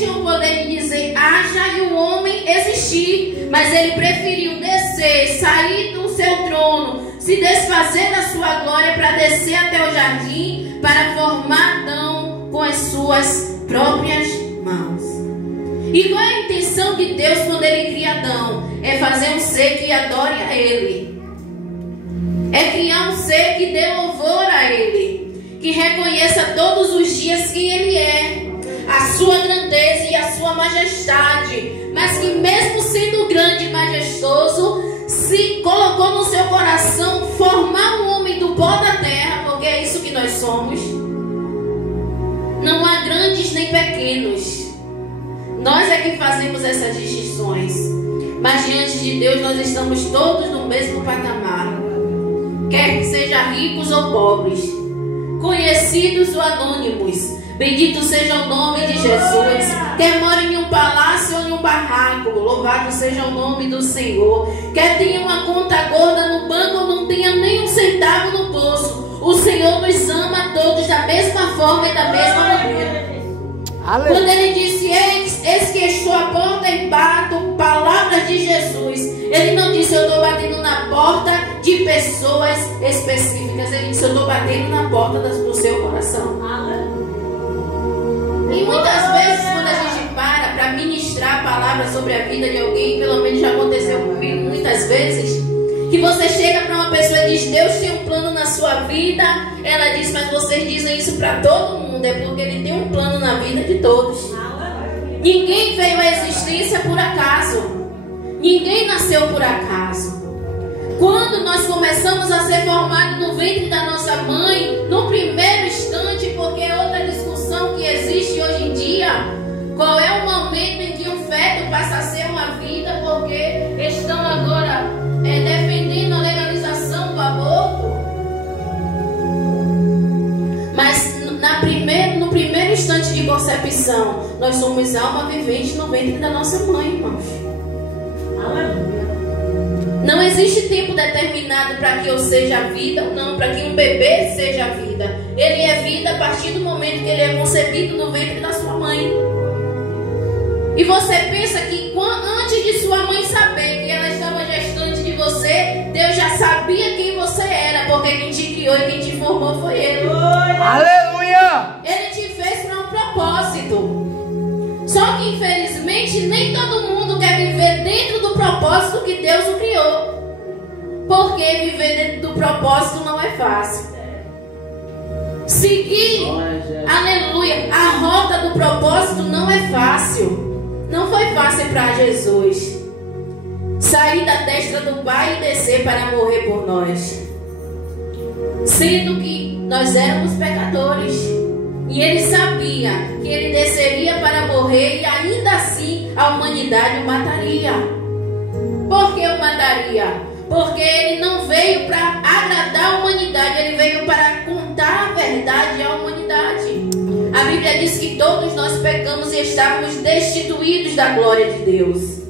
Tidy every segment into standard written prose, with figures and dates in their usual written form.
tinha o poder de dizer haja e o homem existir, mas ele preferiu descer, sair do seu trono, se desfazer da sua glória para descer até o jardim, para formar Adão com as suas próprias mãos. E qual é a intenção de Deus quando ele cria Adão? É fazer um ser que adore a ele, é criar um ser que dê louvor a ele, que reconheça todos os dias quem ele é, a sua grandeza e a sua majestade, mas que mesmo sendo grande e majestoso, se colocou no seu coração formar um homem do pó da terra, porque é isso que nós somos. Não há grandes nem pequenos, nós é que fazemos essas distinções, mas diante de Deus nós estamos todos no mesmo patamar, quer que sejam ricos ou pobres, conhecidos ou anônimos. Bendito seja o nome de Jesus. Quer mora em um palácio ou em um barraco, louvado seja o nome do Senhor. Quer tenha uma conta gorda no banco ou não tenha nem um centavo no bolso, o Senhor nos ama a todos da mesma forma e da mesma maneira. Quando ele disse, eis que estou à porta e bato, palavras de Jesus, ele não disse, eu estou batendo na porta de pessoas específicas. Ele disse, eu estou batendo na porta do seu coração. E muitas vezes quando a gente para ministrar a palavra sobre a vida de alguém, pelo menos já aconteceu comigo muitas vezes, que você chega para uma pessoa e diz, Deus tem um plano na sua vida. Ela diz, mas vocês dizem isso para todo mundo. É porque Ele tem um plano na vida de todos. Ninguém veio à existência por acaso. Ninguém nasceu por acaso. Quando nós começamos a ser formados no ventre da nossa mãe, no primeiro instante, porque é outra discussão que existe hoje em dia, qual é o momento em que um feto passa a ser uma vida, porque estão agora defendendo a legalização do aborto. Mas no primeiro instante de concepção, nós somos alma vivente no ventre da nossa mãe, irmãos. Aleluia. Não existe tempo determinado para que eu seja vida ou não, para que um bebê seja vida. Ele é vida a partir do momento que ele é concebido no ventre da sua mãe. E você pensa que antes de sua mãe saber que ela estava gestante de você, Deus já sabia quem você era, porque quem te criou e quem te formou foi Ele. Aleluia! Ele te fez para um propósito. Só que infelizmente nem todo mundo quer viver dentro do propósito que Deus o criou. Porque viver dentro do propósito não é fácil. Seguir, aleluia, a rota do propósito não é fácil. Não foi fácil para Jesus sair da destra do Pai e descer para morrer por nós, sendo que nós éramos pecadores. E Ele sabia que Ele desceria para morrer e ainda assim a humanidade o mataria. Por que o mataria? Porque Ele não veio para agradar a humanidade, Ele veio para contar a verdade à humanidade. A Bíblia diz que todos nós pecamos e estávamos destituídos da glória de Deus.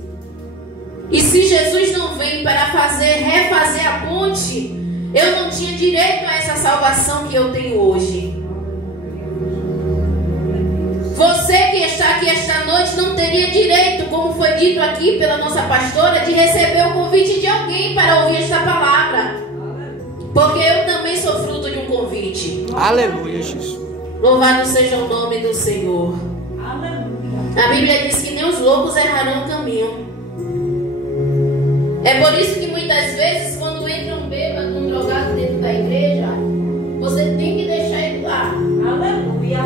E se Jesus não vem para refazer a ponte, eu não tinha direito a essa salvação que eu tenho hoje. Você que está aqui esta noite não teria direito, como foi dito aqui pela nossa pastora, de receber o convite de alguém para ouvir esta palavra. Porque eu também sou fruto de um convite. Aleluia, Jesus. Louvado seja o nome do Senhor. Aleluia. A Bíblia diz que nem os loucos errarão o caminho. É por isso que muitas vezes quando entra um bêbado, um drogado dentro da igreja, você tem que deixar ele lá. Aleluia.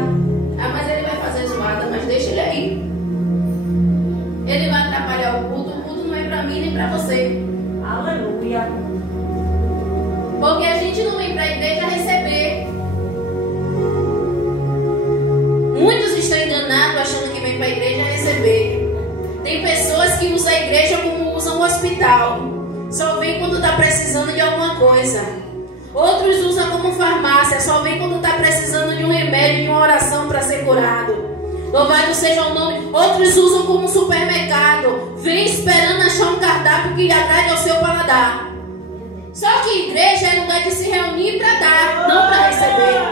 Ah, mas ele vai fazer zoada, mas deixa ele aí. Ele vai atrapalhar o culto não é para mim nem para você. Aleluia. Porque a gente não vem para a igreja receber. Muitos estão enganados achando que vem para a igreja receber. Tem pessoas que usam a igreja como usam o hospital. Só vem quando está precisando de alguma coisa. Outros usam como farmácia. Só vem quando está precisando de um remédio, de uma oração para ser curado. Louvado seja o nome. Outros usam como supermercado. Vem esperando achar um cardápio que lhe agrade ao seu paladar. Só que igreja é lugar de se reunir para dar, não para receber.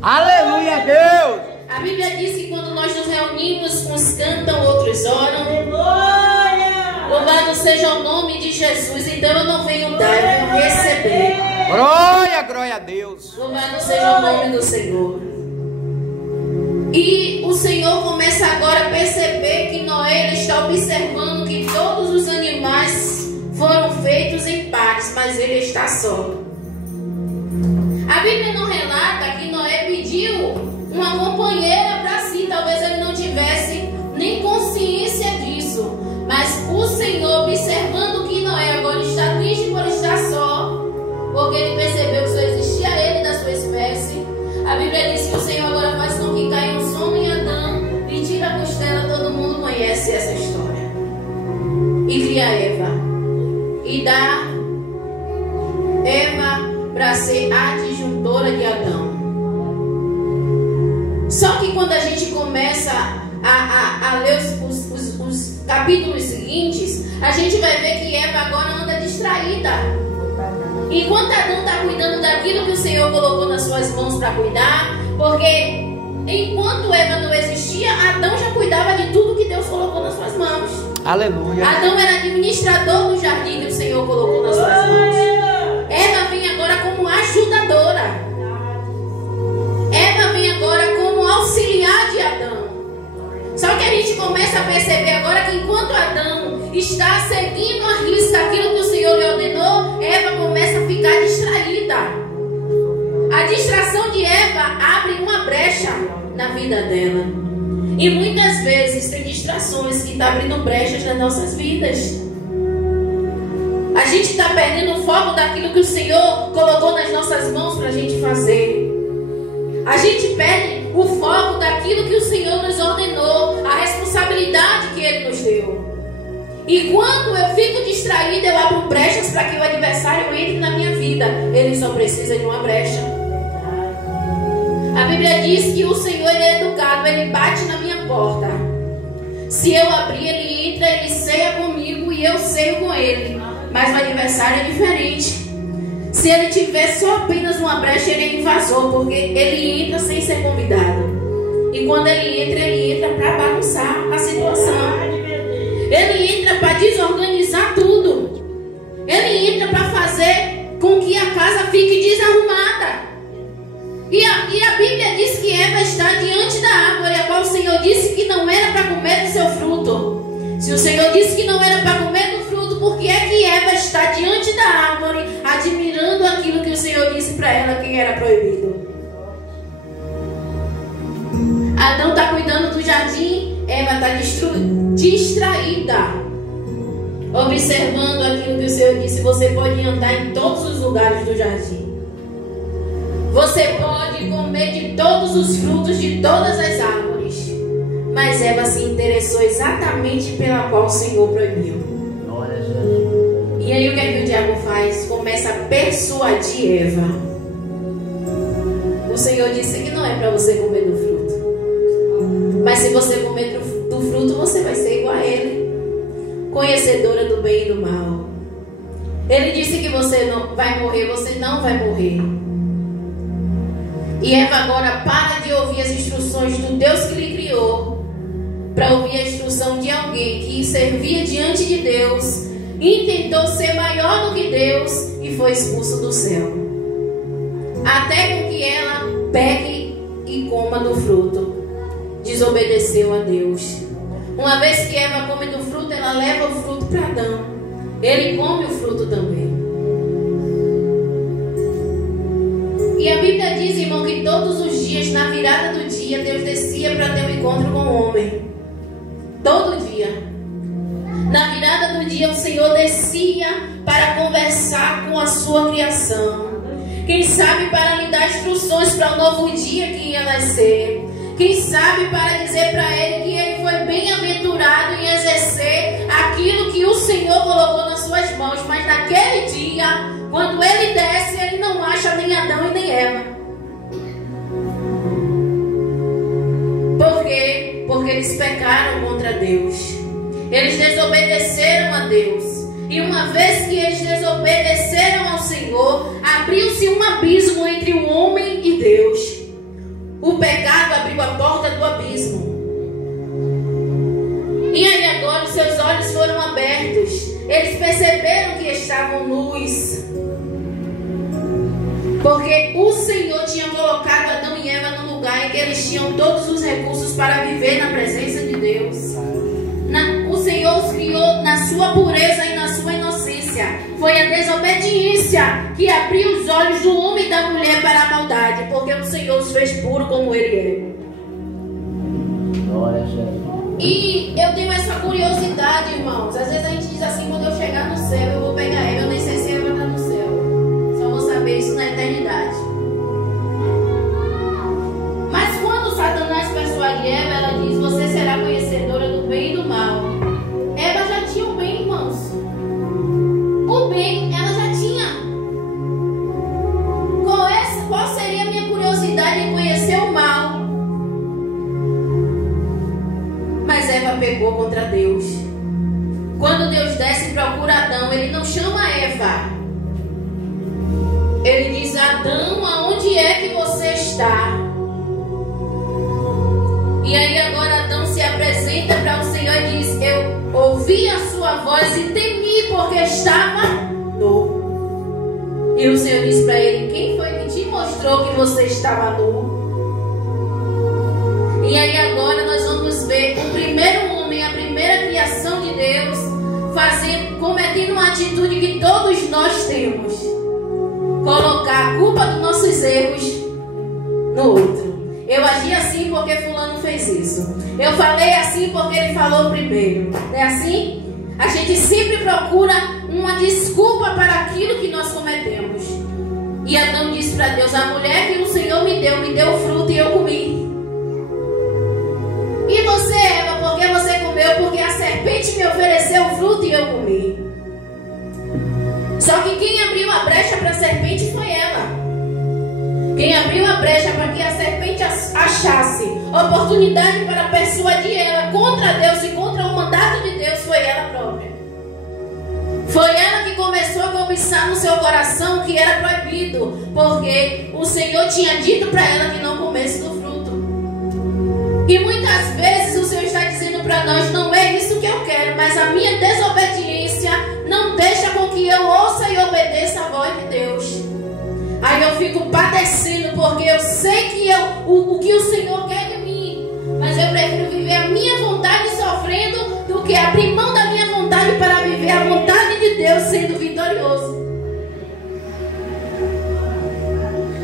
Aleluia, Deus! A Bíblia diz que quando nós nos reunimos, uns cantam, outros oram. Louvado seja o nome de Jesus. Então eu não venho dar, eu venho receber. Glória, glória a Deus. Louvado seja o nome do Senhor. E o Senhor começa agora a perceber que Noé ele está observando que todos os animais foram feitos em pares, mas ele está só. A Bíblia não relata que Noé pediu uma companheira para si. Talvez ele não tivesse nem consciência disso. Mas o Senhor, observando que Noé agora está triste por estar só, porque ele percebeu que só existia ele da sua espécie. A Bíblia diz que o Senhor agora faz com que caia um sono em Adão e tira a costela. Todo mundo conhece essa história. E cria Eva. E dá Eva para ser a adjuntora de Adão. Só que quando a gente começa a ler os capítulos seguintes, a gente vai ver que Eva agora anda distraída. Enquanto Adão está cuidando daquilo que o Senhor colocou nas suas mãos para cuidar, porque enquanto Eva não existia, Adão já cuidava de tudo que Deus colocou nas suas mãos. Aleluia. Adão era administrador do jardim que o Senhor colocou nas suas mãos. Eva vem agora como ajudadora. Eva vem agora como auxiliar de Adão. Só que a gente começa a perceber agora que enquanto Adão está seguindo à risca aquilo que o Senhor lhe ordenou, Eva começa a ficar distraída. A distração de Eva abre uma brecha na vida dela. E muitas vezes tem distrações que estão abrindo brechas nas nossas vidas. A gente está perdendo o foco daquilo que o Senhor colocou nas nossas mãos para a gente fazer. A gente perde o foco daquilo que o Senhor nos ordenou, a responsabilidade que Ele nos deu. E quando eu fico distraída, eu abro brechas para que o adversário entre na minha vida. Ele só precisa de uma brecha. A Bíblia diz que o Senhor ele é educado, Ele bate na minha porta. Se eu abrir, Ele entra, Ele ceia comigo e eu ceio com Ele. Mas o adversário é diferente. Se ele tiver só apenas uma brecha, ele é invasor, porque ele entra sem ser convidado. E quando ele entra para bagunçar a situação. Ele entra para desorganizar tudo. Ele entra para fazer com que a casa fique desarrumada. E a Bíblia diz que Eva está diante da árvore, a qual o Senhor disse que não era para comer do seu fruto. Se o Senhor disse que não era para comer do fruto, por que é que Eva está diante da árvore, admirando aquilo que o Senhor disse para ela que era proibido? Adão está cuidando do jardim, Eva está distraída, observando aquilo que o Senhor disse. Você pode andar em todos os lugares do jardim. Você pode comer de todos os frutos de todas as árvores. Mas Eva se interessou exatamente pela qual o Senhor proibiu. E aí o que é que o diabo faz? Começa a persuadir Eva. O Senhor disse que não é para você comer do fruto. Mas se você comer do fruto, você vai ser igual a Ele, conhecedora do bem e do mal. Ele disse que você não vai morrer, você não vai morrer. E Eva agora para de ouvir as instruções do Deus que lhe criou, para ouvir a instrução de alguém que servia diante de Deus e tentou ser maior do que Deus e foi expulso do céu. Até com que ela pegue e coma do fruto. Desobedeceu a Deus. Uma vez que Eva come do fruto, ela leva o fruto para Adão. Ele come o fruto também. E a Bíblia diz, irmão, que todos os dias, na virada do dia, Deus descia para ter um encontro com o homem. Todo dia. Na virada do dia, o Senhor descia para conversar com a sua criação. Quem sabe para lhe dar instruções para o novo dia que ia nascer. Quem sabe para dizer para ele que ele foi bem-aventurado em exercer aquilo que o Senhor colocou nas suas mãos. Mas naquele dia, quando ele desce, ele não acha nem Adão e nem Eva. Por quê? Porque eles pecaram contra Deus. Eles desobedeceram a Deus. E uma vez que eles desobedeceram ao Senhor, abriu-se um abismo entre o homem e Deus. O pecado abriu a porta do abismo. E aí agora os seus olhos foram abertos. Eles perceberam que estavam nus. Porque o Senhor tinha colocado Adão e Eva no lugar em que eles tinham todos os recursos para viver na presença de Deus. O Senhor os criou na sua pureza e na sua inocência. Foi a desobediência que abriu os olhos do homem e da mulher para a maldade. Porque o Senhor os fez puro como Ele é. E eu tenho essa curiosidade, irmãos. Às vezes a gente diz assim: quando eu chegar no céu, eu vou pegar Eva. Eu nem sei se Eva está no céu. Só vou saber isso na eternidade. Mas quando Satanás persuade Eva, ela diz: você será conhecedora do bem e do mal. Eva já tinha o bem, irmãos. O bem ela já tinha. Qual seria a minha curiosidade em conhecer o mal? Mas Eva pecou contra Deus. Quando Deus desce e procura Adão, Ele não chama Eva. Ele diz: Adão, aonde é que você está? E aí agora Adão se apresenta para o Senhor e diz: eu ouvi a sua voz e temi porque estava nu. E o Senhor diz para ele: quem foi que te mostrou que você estava nu? E aí agora nós vamos ver o primeiro homem, a primeira criação de Deus, cometendo uma atitude que todos nós temos: colocar a culpa dos nossos erros no outro. Eu agi assim porque fulano fez isso. Eu falei assim porque ele falou primeiro. Não é assim? A gente sempre procura uma desculpa para aquilo que nós cometemos. E Adão disse para Deus: a mulher que o Senhor me deu fruto e eu comi. E você, Eva, por que você comeu? Porque a serpente me ofereceu o fruto e eu comi. Só que quem abriu a brecha para a serpente foi ela. Quem abriu a brecha para que a serpente achasse oportunidade para persuadir ela contra Deus e contra o mandato de Deus foi ela própria. Foi ela que começou a cobiçar no seu coração que era proibido, porque o Senhor tinha dito para ela que não comesse do fruto. E muitas vezes o Senhor está dizendo para nós: não é isso que eu quero, mas a minha desobediência não deixa com que eu ouça e obedeça a voz de Deus. Aí eu fico padecendo porque eu sei que o que o Senhor quer de mim, mas eu prefiro viver a minha vontade sofrendo do que abrir mão da minha vontade para viver a vontade de Deus sendo vitorioso.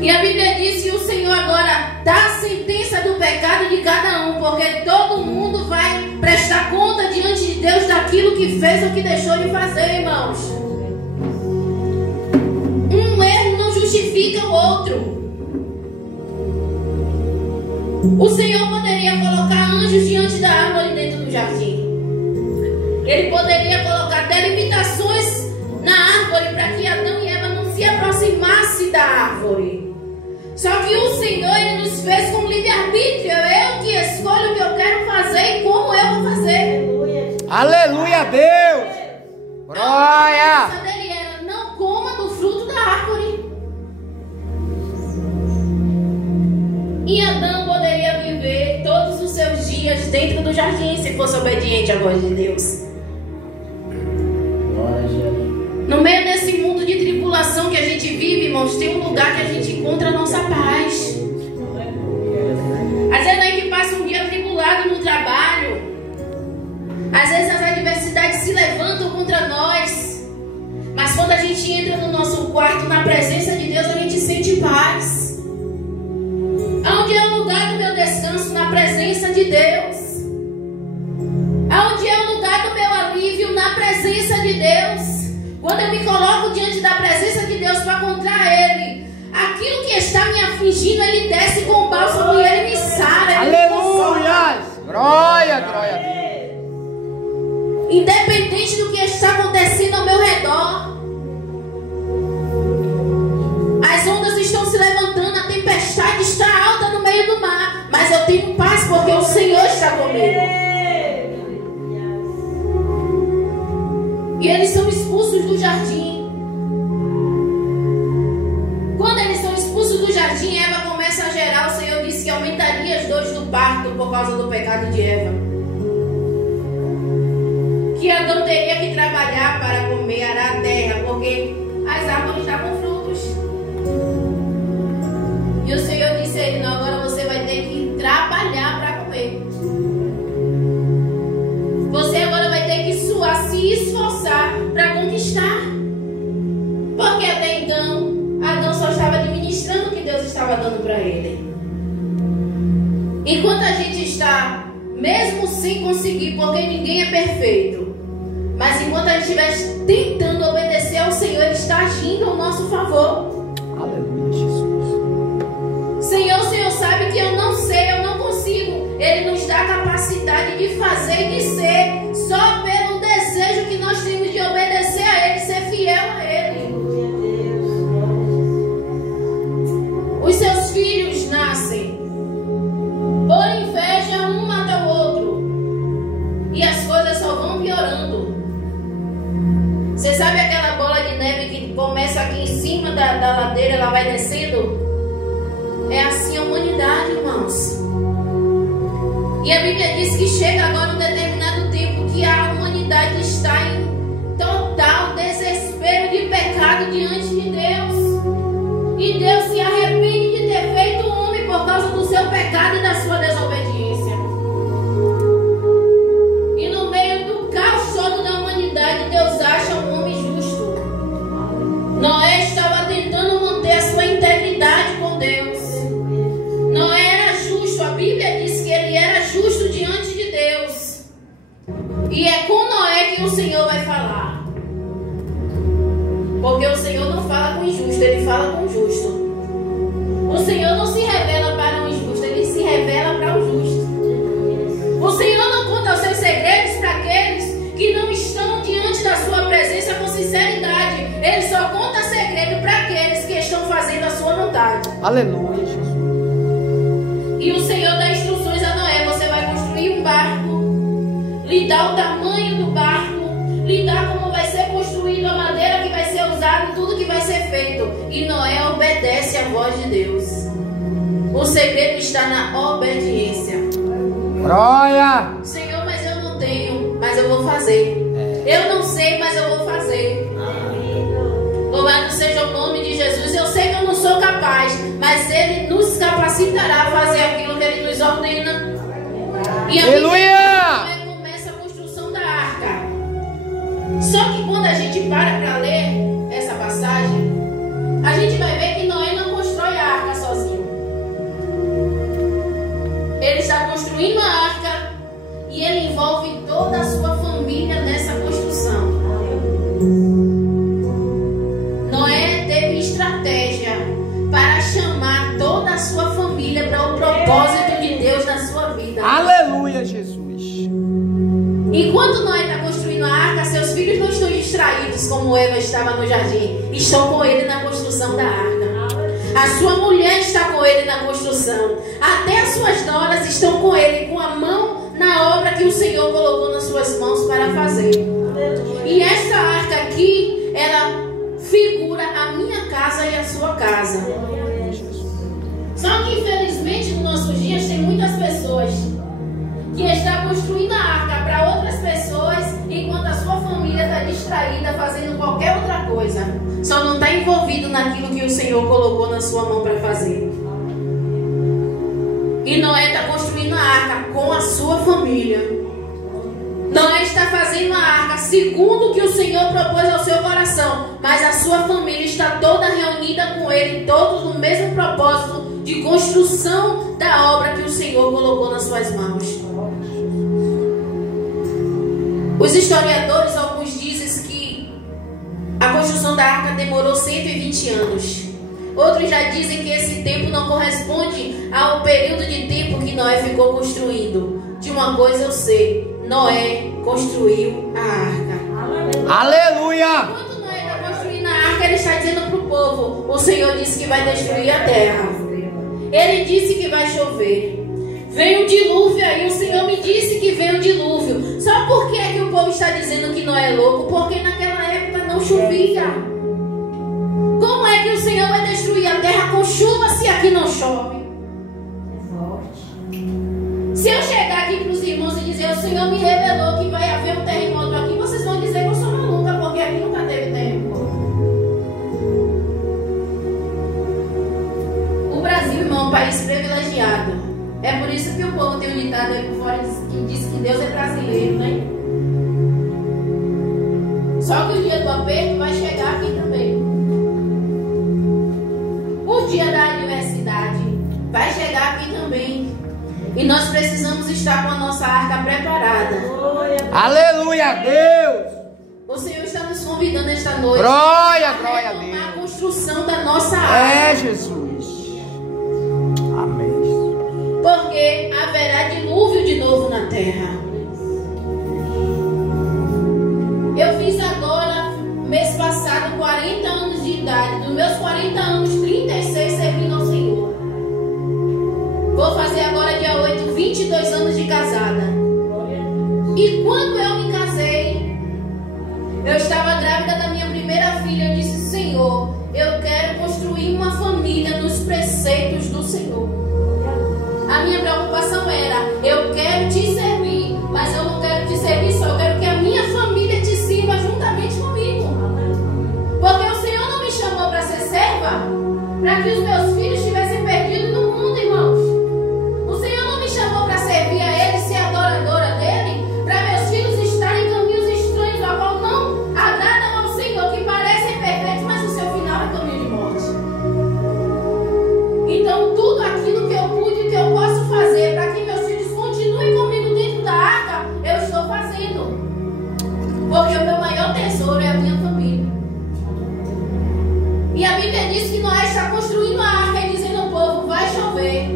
E a Bíblia diz que o Senhor agora dá a sentença do pecado de cada um, porque todo mundo vai prestar conta diante de Deus daquilo que fez ou que deixou de fazer, irmãos. Um erro não justifica o outro. O Senhor poderia colocar anjos diante da árvore dentro do jardim. Ele poderia colocar delimitações na árvore para que Adão e Eva não se aproximassem da árvore. Só que o Senhor, Ele nos fez com livre-arbítrio. Eu que escolho o que eu quero fazer e como eu vou fazer. Aleluia a Deus! Glória! A promessa dele era: não coma do fruto da árvore. E Adão poderia viver todos os seus dias dentro do jardim se fosse obediente à voz de Deus. No meio desse mundo de tribulação que a gente vive, irmãos, tem um lugar que a gente encontra a nossa paz. Às vezes a gente passa um dia atribulado no trabalho. Às vezes as adversidades se levantam contra nós. Mas quando a gente entra no nosso quarto, na presença de Deus, a gente sente paz. Aonde é o lugar do meu descanso? Na presença de Deus. Aonde é o lugar do meu alívio? Na presença de Deus. Quando eu me coloco diante da presença de Deus para contar Ele, aquilo que está me afligindo, Ele desce com o bálsamo e Ele me sara. Aleluia! Glória, glória a Deus. Independente do que está acontecendo ao meu redor, as ondas estão se levantando, a tempestade está alta no meio do mar, mas eu tenho paz porque o Senhor está comigo. E eles são expulsos do jardim. Quando eles são expulsos do jardim, Eva começa a gerar. O Senhor disse que aumentaria por causa do pecado de Eva. Que Adão teria que trabalhar para comer, arar a terra, porque as árvores davam frutos. E o Senhor disse a ele: não, agora você vai ter que trabalhar para comer. Você agora vai ter que suar, se esforçar para conquistar. Porque até então, Adão só estava administrando o que Deus estava dando para ele. Enquanto a gente está, mesmo sem conseguir, porque ninguém é perfeito, mas enquanto a gente estiver tentando obedecer ao Senhor, Ele está agindo ao nosso favor. Aleluia, Jesus. Senhor, o Senhor sabe que eu não sei, eu não consigo. Ele nos dá a capacidade de fazer e de ser, só pelo desejo que nós temos de obedecer a Ele, ser fiel a Ele. Os seus filhos nascem, por inveja, um mata o outro, e as coisas só vão piorando. Você sabe aquela bola de neve que começa aqui em cima da ladeira, ela vai descendo? É assim a humanidade, irmãos. E a Bíblia diz que chega agora um determinado tempo que a humanidade está em total desespero de pecado diante de Deus. E Deus se arrepende de ter feito o homem por causa do seu pecado e da sua desobediência. E no meio do caos todo da humanidade, Deus acha um homem justo. Noé estava tentando manter a sua integridade com Deus. Noé era justo, a Bíblia diz que ele era justo diante de Deus. E é com Noé que o Senhor vai falar. Porque o Senhor não fala com o injusto, Ele fala com o justo. O Senhor não se revela para o injusto, Ele se revela para o justo. O Senhor não conta os seus segredos para aqueles que não estão diante da sua presença com sinceridade. Ele só conta segredo para aqueles que estão fazendo a sua vontade. Aleluia, Jesus. E o Senhor dá instruções a Noé: você vai construir um barco, lhe dá o tamanho do barco, lhe dá como vai ser construído, a madeira que vai ser usada, tudo que vai ser feito. E Noé obedece à voz de Deus. O segredo está na obediência. Glória! Senhor, mas eu não tenho, mas eu vou fazer. Eu não sei, mas eu vou fazer. Louvado seja o nome de Jesus. Eu sei que eu não sou capaz, mas Ele nos capacitará a fazer aquilo que Ele nos ordena. E Aleluia! Começa a construção da arca. Só que quando a gente para ler essa passagem, a gente vai ver que Noé não constrói a arca sozinho. Ele está construindo a arca e ele envolve toda a sua família nessa construção. Noé teve estratégia para chamar toda a sua família para o propósito de Deus na sua vida. Aleluia, Jesus. Enquanto Noé está construindo a arca, seus filhos não estão distraídos como Eva estava no jardim. Estão com ele na construção da arca. A sua mulher está com ele na construção. Até as suas noras estão com ele, com a mão na obra que o Senhor colocou nas suas mãos para fazer. E essa arca aqui, ela figura a minha casa e a sua casa. Só que infelizmente nos nossos dias tem muitas pessoas que estão construindo a arca para outras pessoas, enquanto a sua família está distraída fazendo qualquer outra coisa. Só não está envolvido naquilo que o Senhor colocou na sua mão para fazer. E Noé está construindo a arca com a sua família. Noé está fazendo a arca segundo o que o Senhor propôs ao seu coração, mas a sua família está toda reunida com ele, todos no mesmo propósito de construção da obra que o Senhor colocou nas suas mãos. Os historiadores, alguns dizem que a construção da arca demorou 120 anos. Outros já dizem que esse tempo não corresponde ao período de tempo que Noé ficou construindo. De uma coisa eu sei: Noé construiu a arca. Aleluia! Quando Noé está construindo a arca, ele está dizendo para o povo: o Senhor disse que vai destruir a terra. Ele disse que vai chover. Vem um dilúvio aí, o Senhor me disse que vem um dilúvio. Só por que é que o povo está dizendo que Noé é louco? Porque naquela época não chovia. Como é que o Senhor vai destruir a terra com chuva se aqui não chove? Se eu o Senhor me revelou que vai haver um terremoto aqui, vocês vão dizer que eu sou maluca, porque aqui nunca teve terremoto. O Brasil, irmão, é um país privilegiado. É por isso que o povo tem um ditado aí por fora que diz que Deus é brasileiro, né? Só que o dia do aperto vai chegar aqui também. O dia da universidade vai chegar aqui também. E nós precisamos estar com a nossa arca preparada. Aleluia, Deus. O Senhor está nos convidando esta noite Glória, a glória a retomar a Deus. construção da nossa arca. É, Jesus. Amém. Porque haverá dilúvio de novo na terra. Eu fiz agora, mês passado, 40 anos de idade. Dos meus 40 anos, 36 servindo ao Senhor. Vou fazer agora, dia 8, 22 anos de casada. E quando eu me casei, eu estava grávida da minha primeira filha. Eu disse: Senhor, eu quero construir uma família nos preceitos do Senhor. A minha preocupação era: eu quero te servir, mas eu não quero te servir só, eu quero que a minha família te sirva juntamente comigo. Porque o Senhor não me chamou para ser serva, para que os meus filhos estivessem perdidos no mundo, irmãos. O Senhor não me chamou para servir a Ele, ser adoradora dEle, para meus filhos estarem em caminhos estranhos, a qual não agradam ao Senhor, que parecem perfeitos, mas o seu final é caminho de morte. Então, tudo aquilo que eu pude, que eu posso fazer para que meus filhos continuem comigo dentro da arca, eu estou fazendo. Porque o meu maior tesouro é a minha família. E a Bíblia diz que Noé está construindo a arca e dizendo ao povo: vai chover,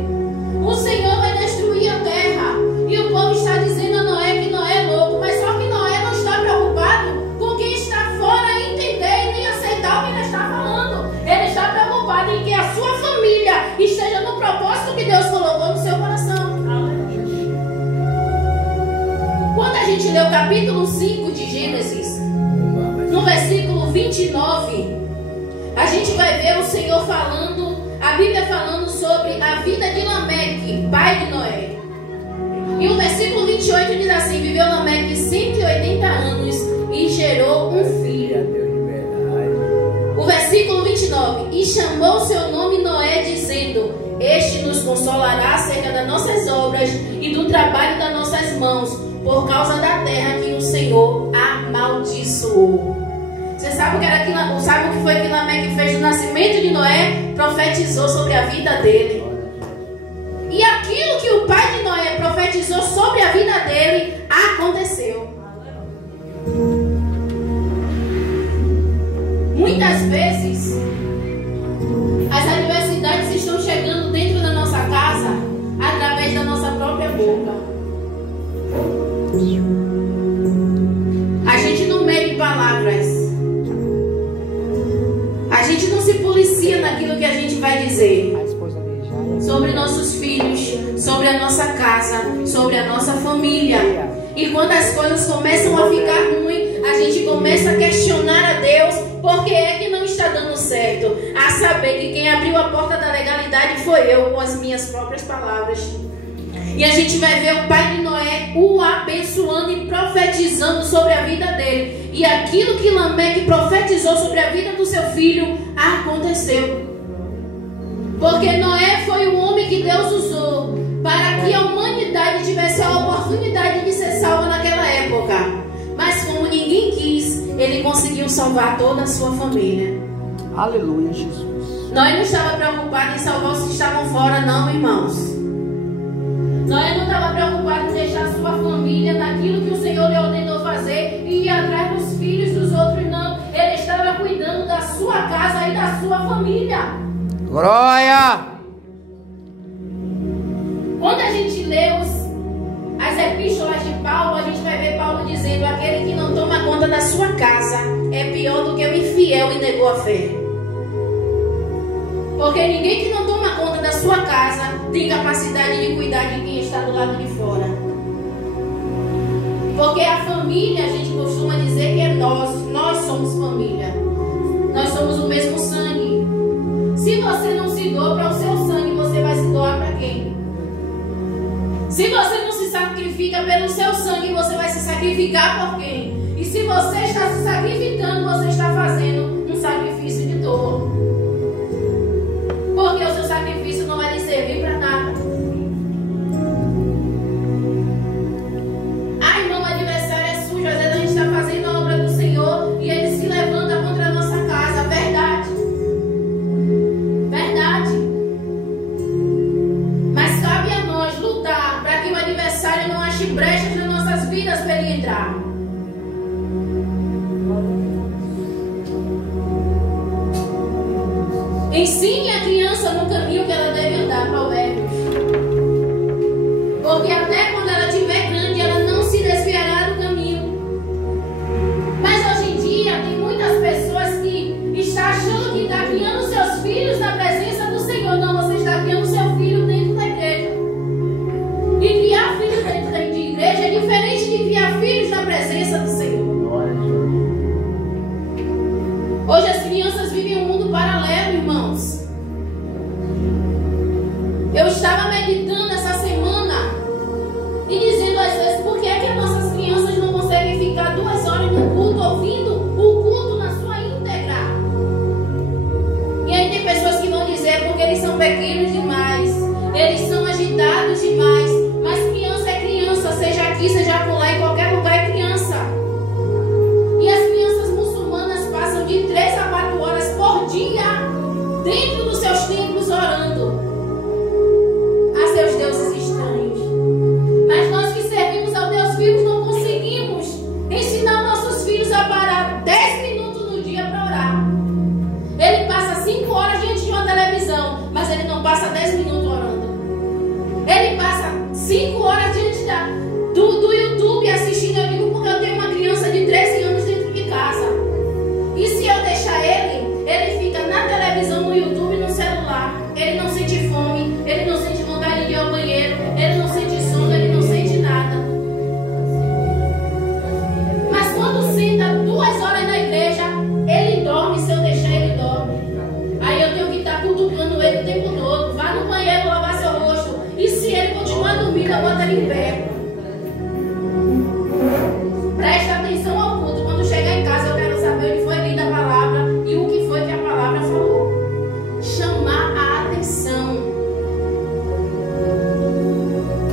o Senhor vai destruir a terra. E o povo está dizendo a Noé que Noé é louco. Mas só que Noé não está preocupado com quem está fora entender e nem aceitar o que ele está falando. Ele está preocupado em que a sua família esteja no propósito que Deus colocou no seu coração. Quando a gente lê o capítulo 5 de Gênesis, no versículo 29, a gente vai ver o Senhor falando, a Bíblia falando sobre a vida de Lameque, pai de Noé. E o versículo 28 diz assim: viveu Lameque 180 anos e gerou um filho. O versículo 29: e chamou seu nome Noé, dizendo: este nos consolará acerca das nossas obras e do trabalho das nossas mãos, por causa da terra que o Senhor amaldiçoou. Você sabe o que era aquilo, sabe o que foi que Lameque fez no nascimento de Noé? Profetizou sobre a vida dele. E aquilo que o pai de Noé profetizou sobre a vida dele aconteceu. Muitas vezes as adversidades estão chegando dentro da nossa casa através da nossa própria boca. A gente não mede palavras. A gente não se policia naquilo que a gente vai dizer sobre nossos filhos, sobre a nossa casa, sobre a nossa família. E quando as coisas começam a ficar ruins, a gente começa a questionar a Deus: por que é que não está dando certo? A saber que quem abriu a porta da legalidade foi eu, com as minhas próprias palavras. E a gente vai ver o pai de Noé o abençoando e profetizando sobre a vida dele. E aquilo que Lameque profetizou sobre a vida do seu filho aconteceu. Porque Noé foi o homem que Deus usou para que a humanidade tivesse a oportunidade de ser salva naquela época. Mas como ninguém quis, ele conseguiu salvar toda a sua família. Aleluia, Jesus. Noé não estava preocupado em salvar os que estavam fora, não, irmãos. Noé não estava preocupado em deixar a sua família naquilo que o Senhor lhe ordenou fazer e ir atrás dos filhos dos outros, não. Ele estava cuidando da sua casa e da sua família. Glória! Quando a gente lê as epístolas de Paulo, a gente vai ver Paulo dizendo: aquele que não toma conta da sua casa é pior do que o infiel e negou a fé. Porque ninguém que não toma conta da sua casa tem capacidade de cuidar de quem está do lado de fora. Porque a família, a gente costuma dizer que é nós somos família. Nós somos o mesmo sangue. Se você não se doa para o seu sangue, você vai se doar para quem? Se você não se sacrifica pelo seu sangue, você vai se sacrificar por quem? E se você está se sacrificando, você está fazendo um sacrifício de dor. Porque o seu sacrifício não vai lhe servir para nada. Ai, irmão, o adversário é sujo. Às vezes a gente está fazendo a obra do Senhor e ele se levanta contra a nossa casa. Verdade. Verdade. Mas cabe a nós lutar para que o adversário não ache brechas nas nossas vidas para ele entrar. Ensine a criança no caminho que ela deve andar, Provérbios. Porque até quando ela estiver grande, ela não se desviará do caminho. Mas hoje em dia, tem muitas pessoas que estão achando que está criando seus filhos na presença do Senhor. Não, você está criando seu filho dentro da igreja. E criar filhos dentro da igreja é diferente de criar filhos na presença do Senhor. Hoje as crianças vivem um mundo paralelo, irmãos. Eu estava meditando essa semana e dizendo às vezes, por que é que as nossas crianças não conseguem ficar 2 horas no culto, ouvindo o culto na sua íntegra? E aí tem pessoas que vão dizer, porque eles são pequenos demais, eles são agitados demais. Mas criança é criança, seja aqui, seja acolá, em qualquer lugar é criança. E as crianças muçulmanas passam de 3 a 4 horas por dia dentro dos seus templos orando a seus deuses estranhos. Mas nós que servimos ao Deus vivo não conseguimos ensinar nossos filhos a parar 10 minutos no dia para orar. Ele passa 5 horas diante de uma televisão, mas ele não passa 10 minutos orando. Ele passa 5 horas diante do YouTube assistindo. Eu digo porque eu tenho uma criança de 13 anos dentro de casa. E se eu deixar ele fica na televisão, no YouTube, no celular. Ele não sente fome, ele não sente vontade de ir ao banheiro, ele não sente sono, ele não sente nada. Mas quando senta 2 horas na igreja, ele dorme. Se eu deixar, ele dorme. Aí eu tenho que estar cutucando ele o tempo todo. Vá no banheiro lavar seu rosto. E se ele continuar dormindo, eu boto ele em pé. Preste atenção ao culto. Quando chegar em casa, eu quero saber onde foi lida a palavra e o que foi que a palavra falou. Chamar a atenção.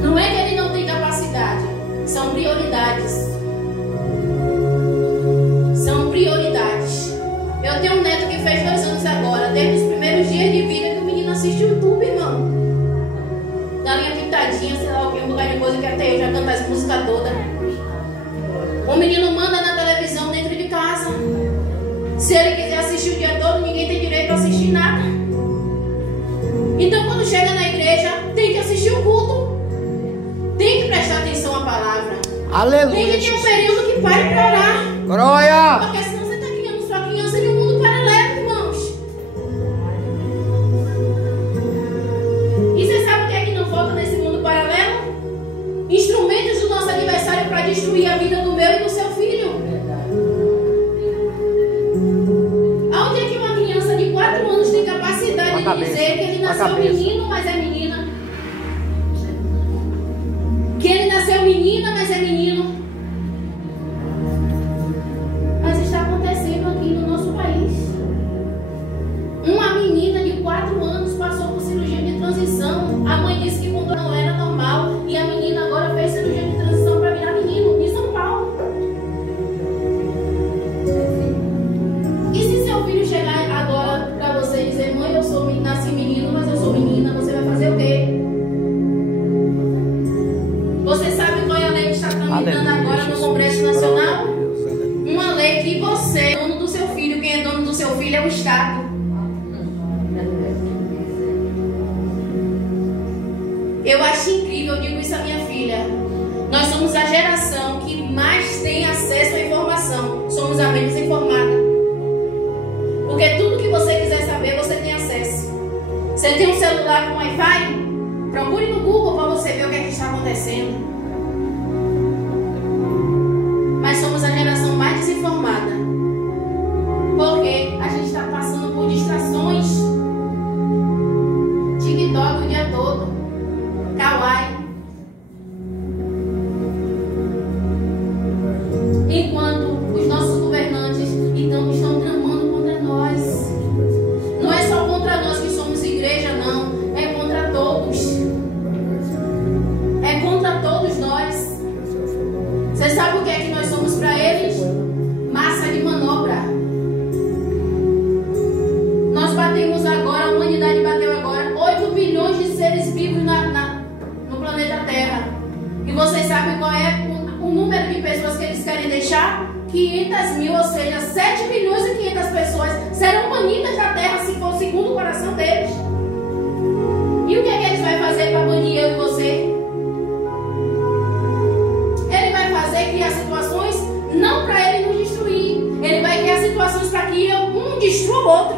Não é que ele não tem capacidade. São prioridades. São prioridades. Eu tenho um neto que fez 2 anos agora. Desde os primeiros dias de vida que o menino assiste o YouTube, irmão. Galinha pintadinha, sei lá o que, um lugar de coisa que até eu já canto as músicas todas. O menino manda na televisão dentro de casa. Se ele quiser assistir o dia todo, ninguém tem direito a assistir nada. Então quando chega na igreja, tem que assistir o culto. Tem que prestar atenção à palavra. Aleluia. Tem que ter um período que pare para orar. Glória. Porque senão você está criando sua criança de um mundo paralelo, irmãos. E você sabe o que é que não falta nesse mundo paralelo? Instrumentos do nosso adversário para destruir a vida do meu e do seu filho. Aonde é que uma criança de 4 anos tem capacidade de dizer que ele nasceu menino, mas é menina? Que ele nasceu menina, mas é menino? Mas está acontecendo aqui no nosso país. Uma menina de 4 anos passou por cirurgia de transição. A mãe disse que quando não era normal. E a menina agora fez cirurgia de transição para virar menino em São Paulo. E se seu filho chegar agora para você e dizer, mãe, eu nasci menino, mas eu sou menina, você vai fazer o quê? Você sabe qual é a lei que está tramitando agora no Congresso Nacional? Uma lei que você é dono do seu filho. Quem é dono do seu filho é o Estado. Eu acho incrível, eu digo isso à minha filha. Nós somos a geração que mais tem acesso à informação. Somos a menos informada. Porque tudo que você quiser saber, você tem acesso. Você tem um celular com Wi-Fi? Procure no Google para você ver o que é que está acontecendo. Mas somos a geração mais desinformada. Porque a gente está passando por distrações. TikTok o dia todo. Kawaii. Você sabe o que é que nós somos para eles? Massa de manobra. Nós batemos agora, a humanidade bateu agora 8 bilhões de seres vivos no planeta Terra. E vocês sabem qual é o número de pessoas que eles querem deixar? 500 mil, ou seja, 7 bilhões e 500 pessoas serão banidas da Terra se for segundo o coração deles. E o que é que eles vão fazer para banir eu e você? Ele vai fazer criar situações não para ele nos destruir. Ele vai criar situações para que um destrua o outro.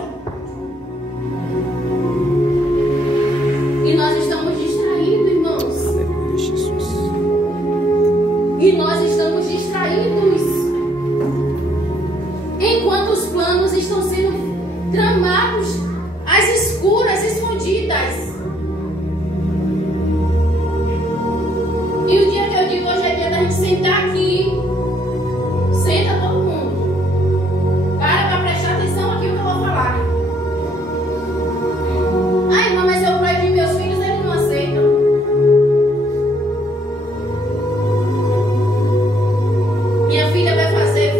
E nós estamos distraídos, irmãos. Aleluia, Jesus. E nós estamos distraídos. Enquanto os planos estão sendo tramados às escuras, escondidas. E o dia que eu digo hoje é dia da gente sentar aqui. Senta todo mundo. Para prestar atenção aqui no que eu vou falar. Ai, irmã, mas eu proíbo meus filhos, eles não aceitam. Minha filha vai fazer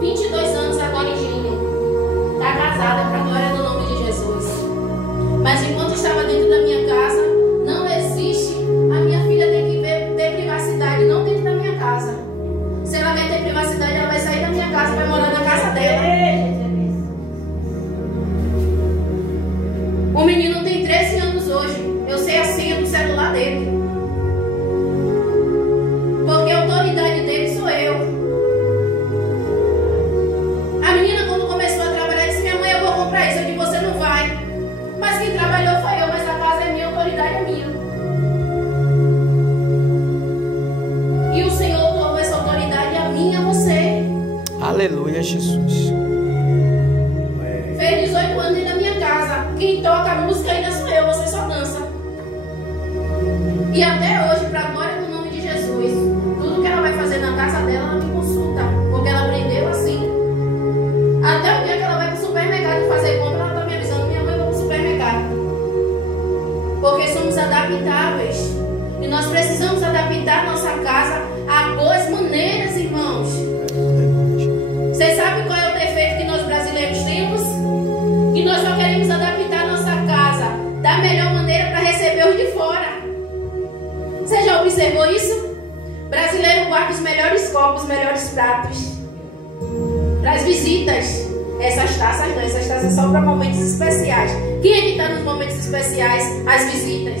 22 anos agora em junho. Está casada para a glória do nome de Jesus. Mas enquanto estava dentro da minha casa, não existe. A minha filha tem que ter privacidade, não dentro da minha casa. Se ela quer ter privacidade, ela vai sair da minha casa e vai morar na casa dela. O menino tem 13 anos hoje. Eu sei a senha do celular dele. Porque a autoridade dele sou eu. A menina, quando começou a trabalhar, disse: minha mãe, eu vou comprar isso. Eu disse: você não vai. Mas quem trabalhou foi eu, mas a casa é minha, a autoridade é minha. E o Senhor tomou essa autoridade a mim e a você. Aleluia, Jesus. Fez 18 anos dentro da minha casa. Quem toca a música ainda sou eu, você só dança. E até hoje, para a glória do nome de Jesus, tudo que ela vai fazer na casa dela, ela me consulta. Porque ela aprendeu assim. Até o dia que ela vai para o supermercado fazer compra, ela está me avisando: minha mãe, eu vou para o supermercado. Porque somos adaptáveis. E nós precisamos adaptar nossa casa a boas maneiras, irmãos. Vocês sabem qual é o defeito que nós brasileiros temos? Que nós só queremos adaptar nossa casa da melhor maneira para receber os de fora. Você já observou isso? Brasileiro guarda os melhores copos, os melhores pratos para as visitas. Essas taças não, essas taças são para momentos especiais. Quem é que está nos momentos especiais? As visitas.